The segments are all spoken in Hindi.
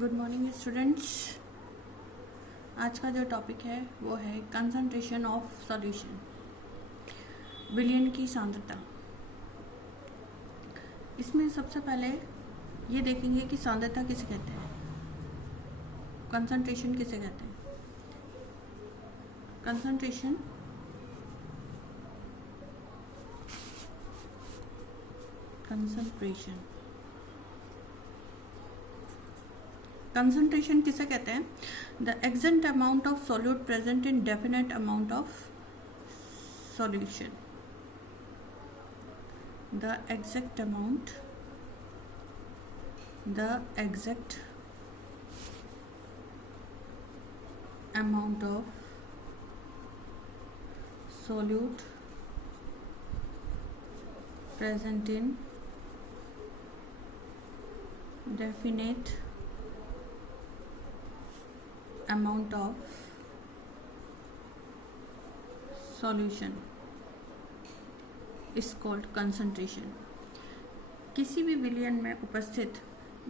Good morning students. आज का जो टॉपिक है वो है कंसंट्रेशन ऑफ सॉल्यूशन, विलयन की सांद्रता। इसमें सबसे पहले ये देखेंगे कि सांद्रता किसे कहते हैं, कंसंट्रेशन किसे कहते हैं। कंसंट्रेशन कंसंट्रेशन किसे कहते हैं? The exact amount of solute present in definite amount of solution. The exact amount of solute present in definite amount of solution is called concentration। किसी भी विलयन में उपस्थित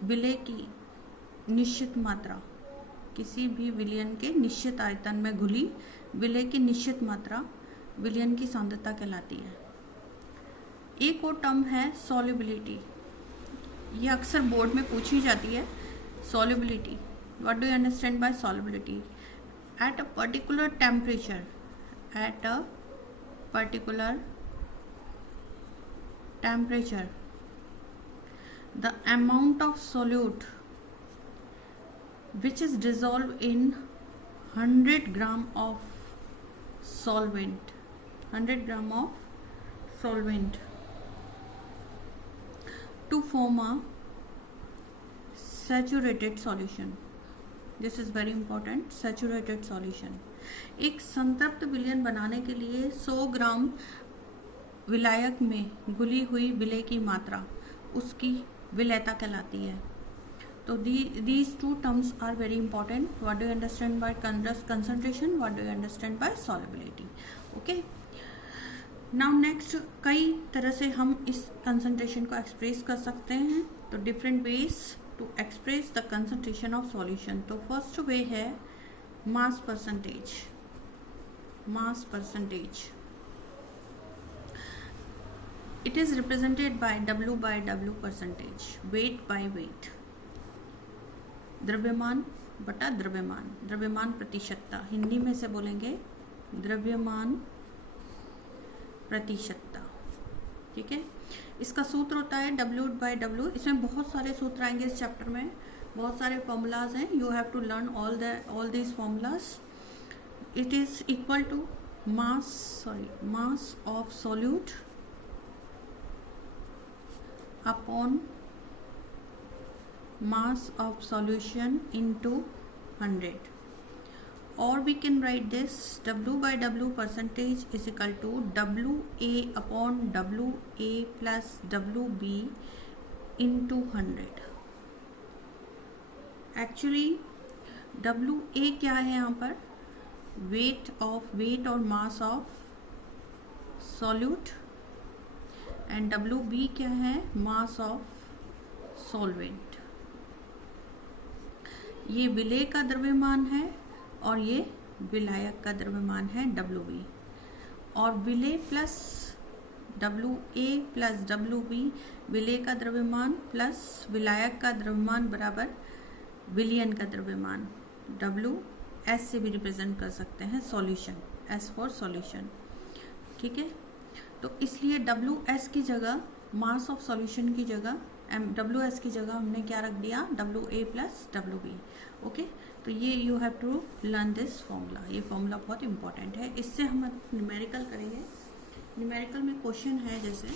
विलय की निश्चित मात्रा, किसी भी विलयन के निश्चित आयतन में घुली विलय की निश्चित मात्रा विलयन की सांद्रता कहलाती है। एक और टर्म है सॉल्युबिलिटी। ये अक्सर बोर्ड में पूछी जाती है। Solubility, what do you understand by solubility? At a particular temperature, the amount of solute which is dissolved in 100 gram of solvent, to form a saturated solution. This is very important. Saturated solution, एक संतृप्त विलयन बनाने के लिए 100 ग्राम विलायक में घुली हुई विलय की मात्रा उसकी विलयता कहलाती है। तो these two terms are very important. What do you understand by concentration, what do you understand by solubility. Okay, now next, कई तरह से हम इस कंसंट्रेशन को एक्सप्रेस कर सकते हैं। तो different ways to express the concentration of solution। तो फर्स्ट वे है mass percentage। It is represented by W by W percentage, weight by weight। द्रव्यमान बटा द्रव्यमान, द्रव्यमान प्रतिशतता, हिंदी में से बोलेंगे द्रव्यमान प्रतिशतता। ठीक है, इसका सूत्र होता है W by W। इसमें बहुत सारे सूत्र आएंगे इस चैप्टर में, बहुत सारे फॉर्मूलाज हैं। You have to learn all these formulas. It is equal to mass of solute upon mass of solution into 100। Or we can write this W by W percentage is equal to WA upon WA plus WB into 100। Actually WA क्या है यहाँ पर? weight और mass of solute, and WB क्या है? mass of solvent। ये विलय का द्रव्यमान है और ये विलायक का द्रव्यमान है WB। और विलय प्लस WA प्लस WB, विलय का द्रव्यमान प्लस विलायक का द्रव्यमान बराबर विलयन का द्रव्यमान। WS से भी रिप्रेजेंट कर सकते हैं सॉल्यूशन, S फॉर सॉल्यूशन। ठीक है, तो इसलिए WS की जगह, मास ऑफ सॉल्यूशन की जगह, WS की जगह हमने क्या रख दिया? WA plus WB। ओके, तो ये you have to learn this formula. ये फॉर्मूला बहुत इंपॉर्टेंट है। इससे हम न्यूमेरिकल करेंगे। न्यूमेरिकल में क्वेश्चन है, जैसे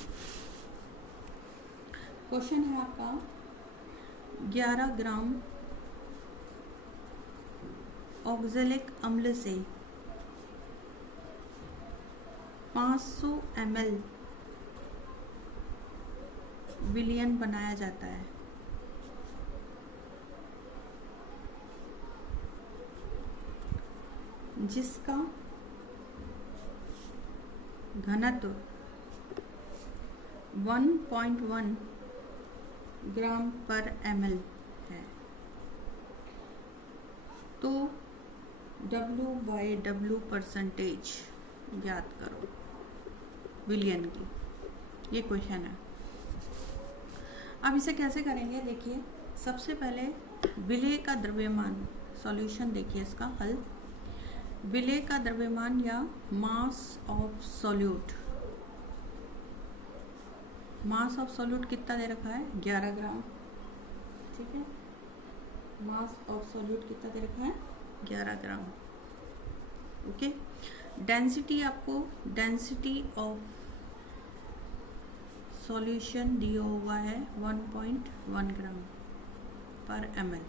क्वेश्चन है आपका 11 ग्राम ऑक्जेलिक अम्ल से 500 ml विलयन बनाया जाता है। जिसका घनत्व 1.1 ग्राम पर ml है। तो W/W परसेंटेज याद करो विलियन की, ये क्वेश्चन है। अब इसे कैसे करेंगे देखिए, सबसे पहले विलेय का द्रव्यमान, सॉल्यूशन देखिए इसका हल। विलेय का द्रव्यमान या मास of solute, mass of solute कितना दे रखा है 11 ग्राम, ठीक है। मास ऑफ सॉल्यूट कितना दे रखा है 11 ग्राम, ओके। डेंसिटी आपको, डेंसिटी ऑफ सॉल्यूशन दिया हुआ है 1.1 ग्राम पर ml,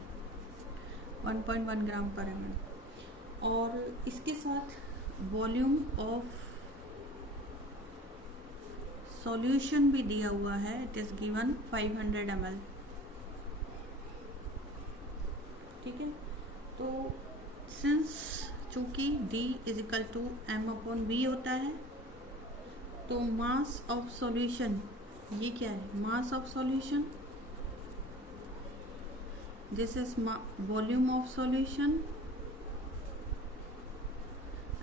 1.1 ग्राम पर ml। और इसके साथ वॉल्यूम ऑफ सॉल्यूशन भी दिया हुआ है, इट इज गिवन 500 ml, ठीक है। तो सिंस चूंकि D = m/v होता है, तो मास ऑफ सॉल्यूशन ये क्या है, मास of solution, this is volume of solution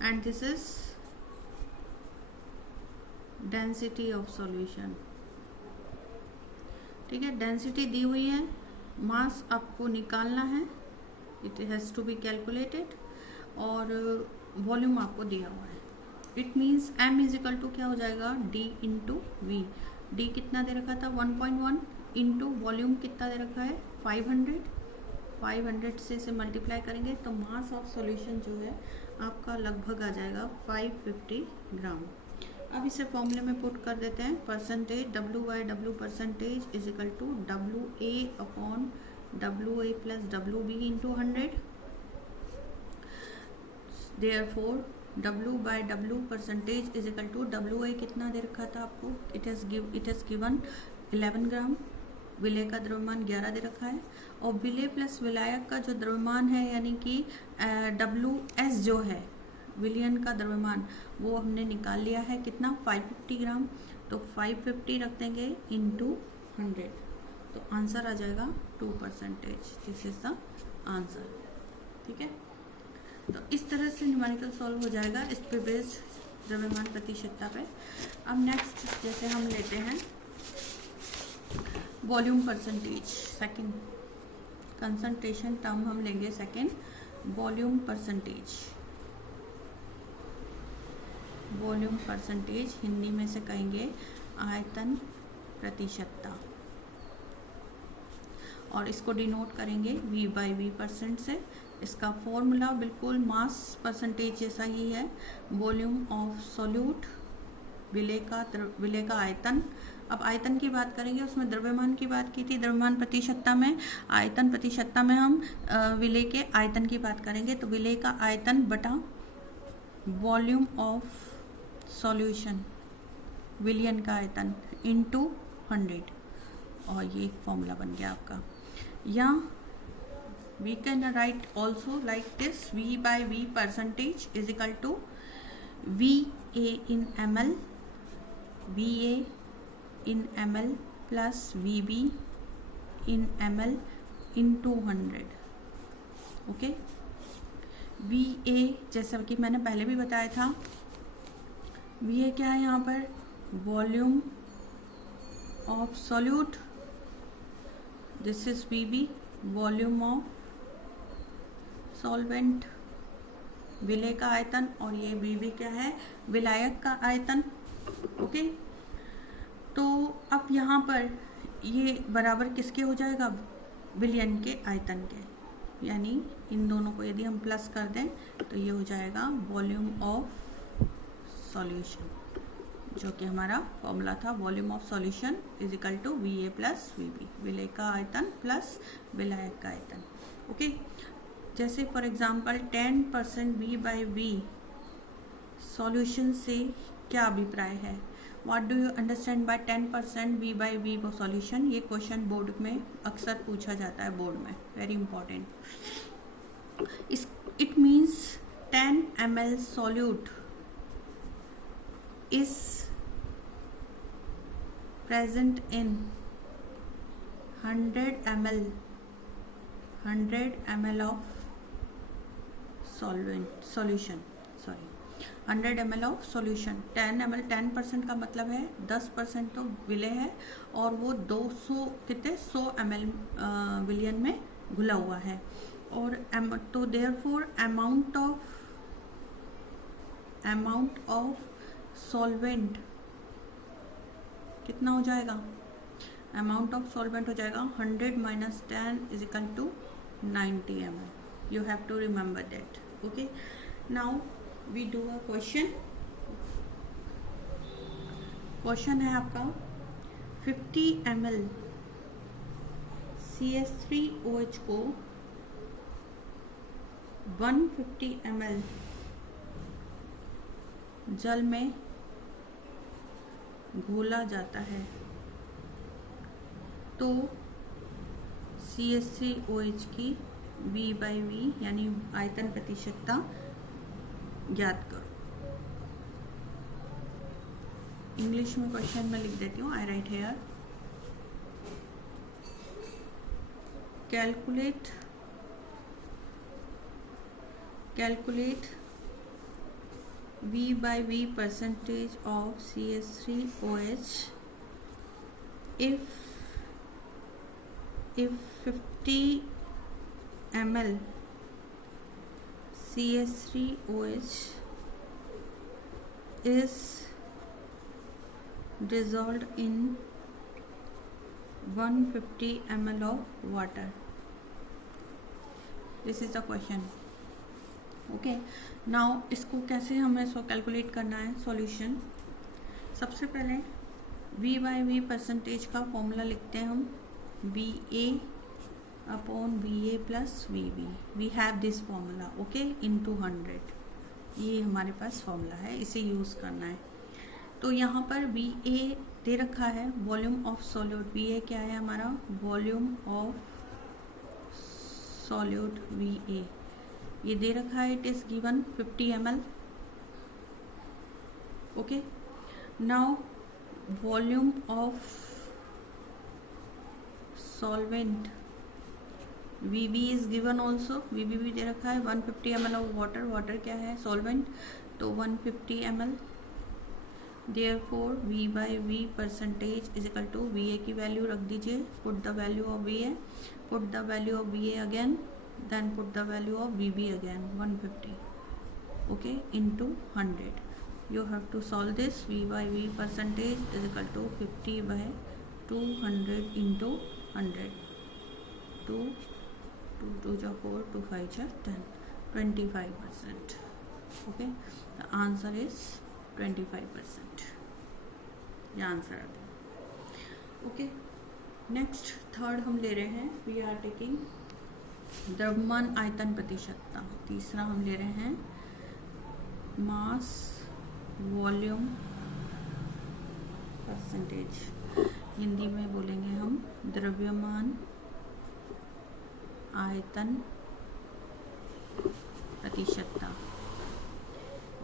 and this is density of solution, ठीक है। डेंसिटी दी हुई है, मास आपको निकालना है, it has to be calculated, और वॉल्यूम आपको दिया हुआ है। इट मीन्स m = क्या हो जाएगा D × V। D कितना दे रखा था 1.1 इंटू वॉल्यूम कितना दे रखा है 500 से इसे मल्टीप्लाई करेंगे तो मास ऑफ सॉल्यूशन जो है आपका लगभग आ जाएगा 550 ग्राम। अब इसे फॉर्मूले में पुट कर देते हैं, percentage W/W percentage is equal to WA/WA plus WB × 100। Therefore W/W percentage is equal to WA कितना दे रखा था आपको, इट इज गिवन 11 ग्राम, विलेय का द्रव्यमान 11 दे रखा है, और विलेय प्लस विलायक का जो द्रव्यमान है यानी कि WS जो है विलियन का द्रव्यमान, वो हमने निकाल लिया है कितना 550 ग्राम। तो 550 रख देंगे इंटू 100, तो आंसर आ जाएगा 2%। दिस इज द आंसर, ठीक है। तो इस तरह से न्यूमेरिकल सॉल्व हो जाएगा इस पे बेस्ड द्रव्यमान प्रतिशतता पे। अब नेक्स्ट जैसे हम लेते हैं volume percentage, second concentration term हम लेंगे second, volume percentage. Volume percentage Hindi में से कहेंगे आयतन प्रतिशतता, और इसको डिनोट करेंगे V/V% से। इसका फॉर्मूला बिल्कुल मास परसेंटेज जैसा ही है, वॉल्यूम ऑफ सॉल्यूट, विलेय का आयतन। अब आयतन की बात करेंगे, उसमें द्रव्यमान की बात की थी द्रव्यमान प्रतिशतता में, आयतन प्रतिशतता में हम विलेय के आयतन की बात करेंगे, तो विलेय का आयतन बटा वॉल्यूम ऑफ सॉल्यूशन, विलियन का आयतन इंटू 100, और ये एक फॉर्मूला बन गया आपका। या we can write also like this, V/V percentage is equal to VA in ml, VA in ml plus VB in ml into 100, okay. VA जैसा कि मैंने पहले भी बताया था, VA क्या है यहाँ पर, volume of solute, this is VB volume of solvent, विलेय का आयतन, और ये VB क्या है विलायक का आयतन, ओके। तो अब यहाँ पर ये बराबर किसके हो जाएगा, विलियन के आयतन के, यानी इन दोनों को यदि हम प्लस कर दें तो ये हो जाएगा वॉल्यूम ऑफ सॉल्यूशन, जो कि हमारा फॉर्मूला था, volume of solution is equal to VA plus VB, विलेय का आयतन प्लस विलायक का आयतन, ओके। जैसे फॉर एग्जांपल 10% V/V सॉल्यूशन से क्या अभिप्राय है, what do you understand bye 10% V/V solution, ये क्वेश्चन बोर्ड में अक्सर पूछा जाता है, बोर्ड में, very important. It means 10 ml solute is present in 100 ml of solution 100 ml of solution. 10 ml 10% का मतलब है 10% तो विलय है और वो 200 कितने 100 ml विलियन में घुला हुआ है। और तो देयरफॉर अमाउंट ऑफ सॉल्वेंट कितना हो जाएगा? अमाउंट ऑफ सॉल्वेंट हो जाएगा 100 - 10 = 90 ml। You have to remember that. Okay, now we do a question है आपका 50 ml CH3OH को 150 ml जल में घोला जाता है तो CH3OH की V/V यानी आयतन प्रतिशतता ज्ञात करो। इंग्लिश में क्वेश्चन में लिख देती हूँ। I write here, calculate V/V percentage of CH3OH if 50 ml CH3OH is dissolved in 150 ml of water। This is the question। Okay, now इसको कैसे हमें कैलकुलेट करना है सॉल्यूशन। सबसे पहले V/V परसेंटेज का फॉर्मूला लिखते हैं हम VA/VA + VB। We have this formula okay into 100। ये हमारे पास फॉर्मूला है, इसे यूज़ करना है। तो यहाँ पर VA दे रखा है वॉल्यूम ऑफ सॉल्यूट। VA क्या है हमारा? वॉल्यूम ऑफ सॉल्यूट VA ये दे रखा है। It is given 50 ml। Okay, now volume of solvent VB is given also. VB भी दे रखा है 150 ml ऑफ वाटर। वाटर क्या है? सॉल्वेंट, तो 150 ml। Therefore V/V percentage = VA की वैल्यू रख दीजिए। Put the value of VA, put the value of VA again, then put the value of VB again 150 okay into 100। you have to solve this। V/V percentage = 50 / 200 into 100। 2 2 = 4, 2 5 = 10, 25%। okay, the answer is 25%। ये आंसर आ गया। ओके, नेक्स्ट थर्ड हम ले रहे हैं, वी आर टेकिंग द्रव्यमान आयतन प्रतिशतता। तीसरा हम ले रहे हैं मास वॉल्यूम परसेंटेज। हिंदी में बोलेंगे हम द्रव्यमान आयतन प्रतिशतता।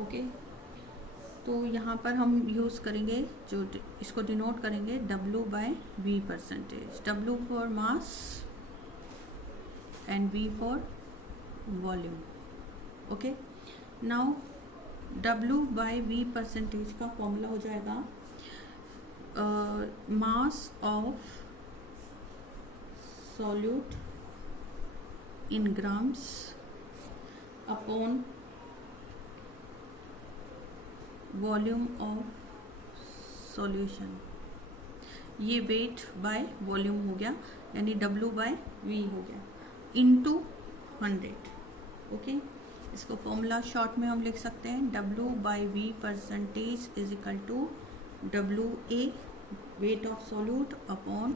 ओके, तो यहाँ पर हम यूज़ करेंगे जो इसको डिनोट करेंगे W/V percentage. W for mass and V for volume। okay, now W/V percentage का फॉर्मूला हो जाएगा मास of solute in grams upon volume of solution. ये वेट बाय वॉल्यूम हो गया, यानी W/V हो गया इनटू 100। ओके, इसको फॉर्मूला शॉर्ट में हम लिख सकते हैं W/V percentage = WA wait of solute upon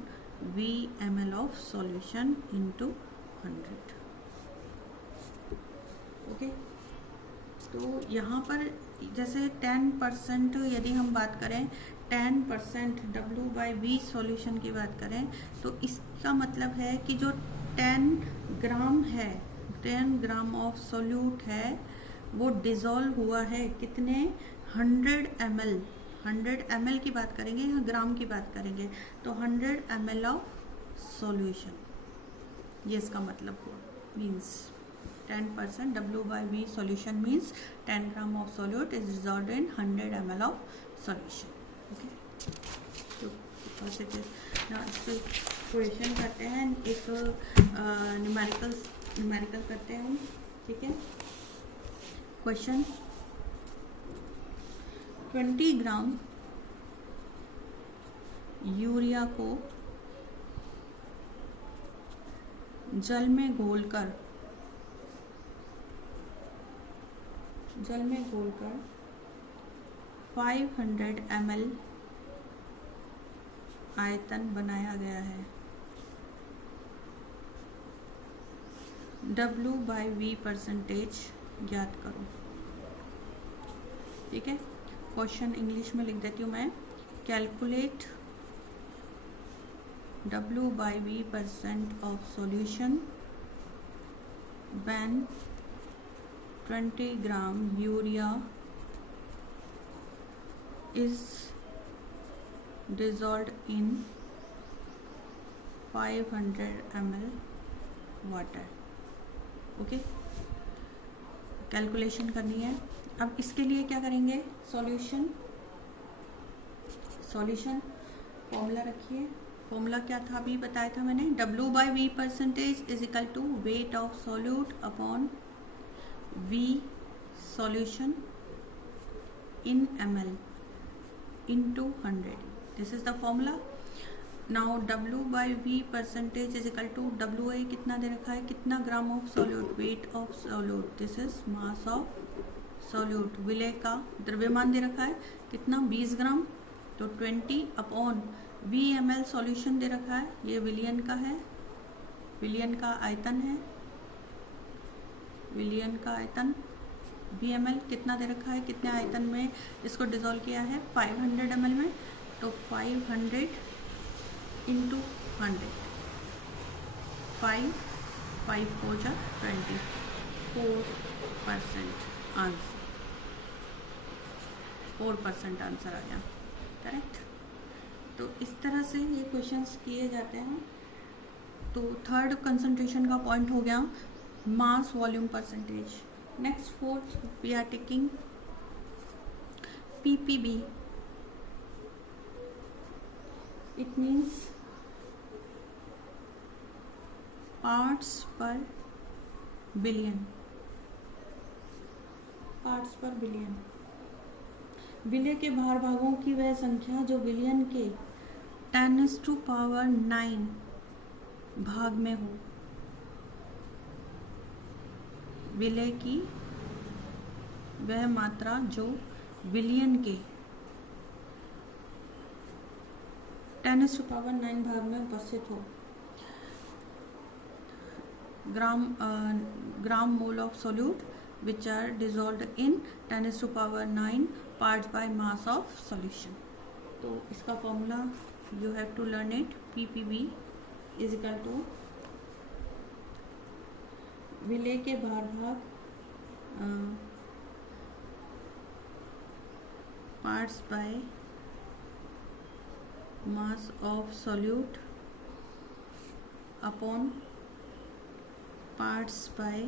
V ml of solution into 100। Okay, तो यहाँ पर जैसे 10% यदि हम बात करें 10% W/V सॉल्यूशन की बात करें तो इसका मतलब है कि जो 10 ग्राम है, 10 ग्राम ऑफ सॉल्यूट है वो डिज़ोल्व हुआ है कितने? 100 ml। 100 ml की बात करेंगे या ग्राम की बात करेंगे तो 100 ml ऑफ सॉल्यूशन। ये इसका मतलब हुआ, means 10%. W by V solution means 10 gram of solute is dissolved in 100 ml of solution. Okay. तो because it is now question करते हैं, एक न्यूमेरिकल करते हैं हम. ठीक है. क्वेश्चन 20 ग्राम यूरिया को जल में घोलकर 500 ml आयतन बनाया गया है. W by V परसेंटेज ज्ञात करो. ठीक है. क्वेश्चन इंग्लिश में लिख देती हूँ मैं. Calculate W by V % of solution when 20 gram urea is dissolved in 500 ml water. Okay. Calculation करनी है. अब इसके लिए क्या करेंगे? सॉल्यूशन फॉर्मूला रखिए. फॉर्मूला क्या था अभी बताया था मैंने. W by V percentage is equal to weight of solute upon V solution इन ml into 100. This is the formula. Now W by V percentage is equal to WA कितना दे रखा है, कितना gram of solute, weight of solute. This is mass of solute. विलय का द्रव्यमान दे रखा है कितना, 20 ग्राम. तो 20 अपॉन VmL सॉल्यूशन दे रखा है, ये विलियन का है. विलियन का आयतन है. विलियन का आयतन VmL कितना दे रखा है, कितने आयतन में इसको डिसॉल्व किया है, 500 ml में. तो 500 इंटू 100, 5 हो जा 24% आंसर. 4% आंसर आ गया. करेक्ट. तो इस तरह से ये क्वेश्चंस किए जाते हैं. तो थर्ड कंसंट्रेशन का पॉइंट हो गया mass volume percentage. Next fourth we are taking PPB. It means parts per billion. Parts per billion. विलय के भार भागों की वह संख्या जो विलियन के 10⁹ भाग में हो. विलय की वह मात्रा जो विलियन के 10⁹ भाग में उपस्थित हो. Gram mole of solute which are dissolved in 10⁹ parts by mass of solution. तो इसका formula you have to learn it. PPB is equal to विलय के भार भाग parts by mass of solute upon parts by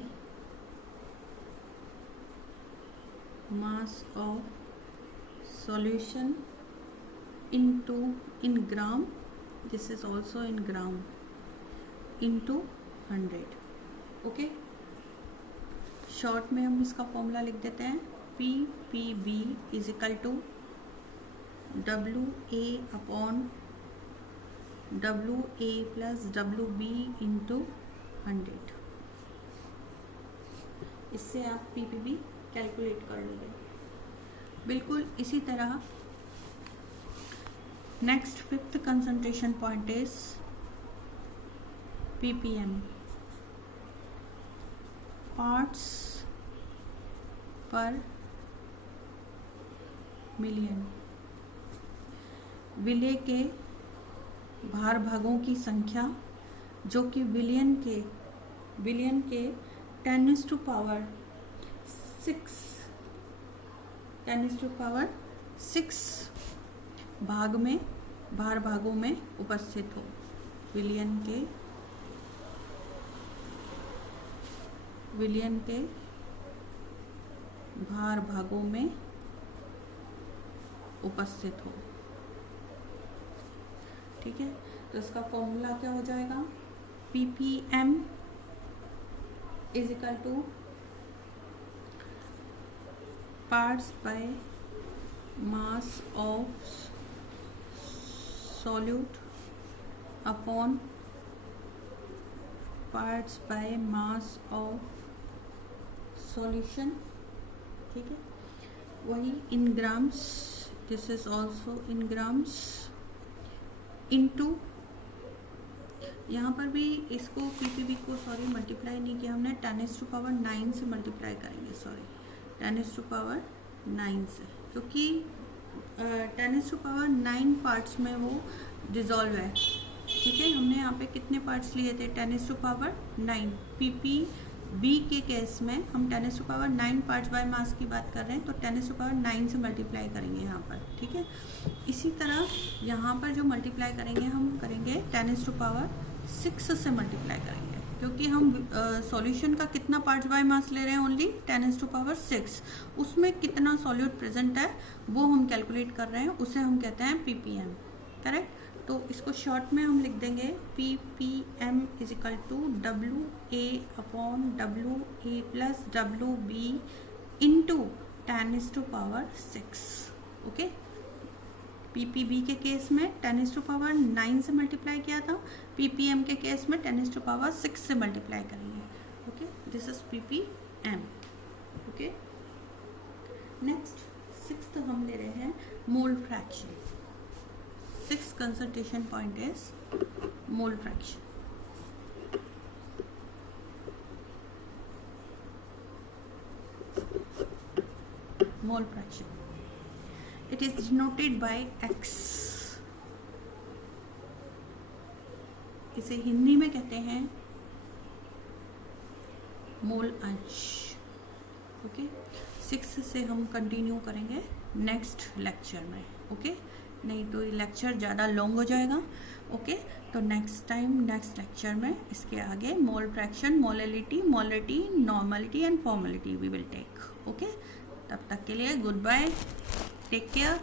mass of solution in gram. This is also in gram into 100. Okay. Short में हम इसका फॉर्मूला लिख देते हैं. PPB is equal to WA upon WA plus WB into 100. इससे आप PPB कैलकुलेट कर लोगे. बिल्कुल इसी तरह next fifth concentration point is PPM. Parts पर मिलियन. विलय के भार भागों की संख्या जो कि विलियन के 10⁶ भार भागों में उपस्थित हो. विलियन के विलयन के भार भागों में उपस्थित हो। ठीक है, तो इसका फॉर्मूला क्या हो जाएगा, ppm is equal two parts by mass of solute upon parts by mass of solution. ठीक है, वही in grams, this is also in grams, into यहाँ पर भी इसको पीपीबी को मल्टीप्लाई नहीं किया हमने, 10⁻⁹ से मल्टीप्लाई करेंगे, 10⁻⁹ से, क्योंकि 10⁻⁹ पार्ट्स में वो डिज़ोल्व है। ठीक है, हमने यहाँ पे कितने पार्ट्स लिए थे, 10⁻⁹। पीपीबी के केस में हम 10⁻⁹ पार्ट्स बाय मास की बात कर रहे हैं, तो 10⁻⁹ से मल्टीप्लाई करेंगे यहाँ पर। ठीक है, इसी तरह यहाँ पर जो मल्टीप्लाई करेंगे हम करेंगे 10⁻⁶ से मल्टीप्लाई करेंगे, क्योंकि हम सॉल्यूशन का कितना पार्ट्स बाय मास ले रहे हैं, ओनली 10⁻⁶। उसमें कितना सॉल्यूट प्रेजेंट है वो हम कैलकुलेट कर रहे हैं, उसे हम कहते हैं ppm। करेक्ट, तो इसको शॉर्ट में हम लिख देंगे ppm is equal to WA upon WA plus WB into 10⁻⁶। Okay, PPB के केस में 10⁻⁹ से मल्टीप्लाई किया था, पीपीएम के केस में 10⁻⁶ से मल्टीप्लाई करेंगे। Okay, this is ppm. Okay, next 6th हम ले रहे हैं mole fraction. 6th concentration point is mole fraction. Mole fraction, it is denoted by x। इसे हिंदी में कहते हैं मोल अंश। ओके, 6 से हम कंटिन्यू करेंगे नेक्स्ट लेक्चर में। ओके, नहीं तो ये लेक्चर ज़्यादा लॉन्ग हो जाएगा। ओके, तो नेक्स्ट टाइम नेक्स्ट लेक्चर में इसके आगे mole fraction, molality, molarity, normality and formality we will take. Okay, तब तक के लिए गुड बाय, टेक केयर।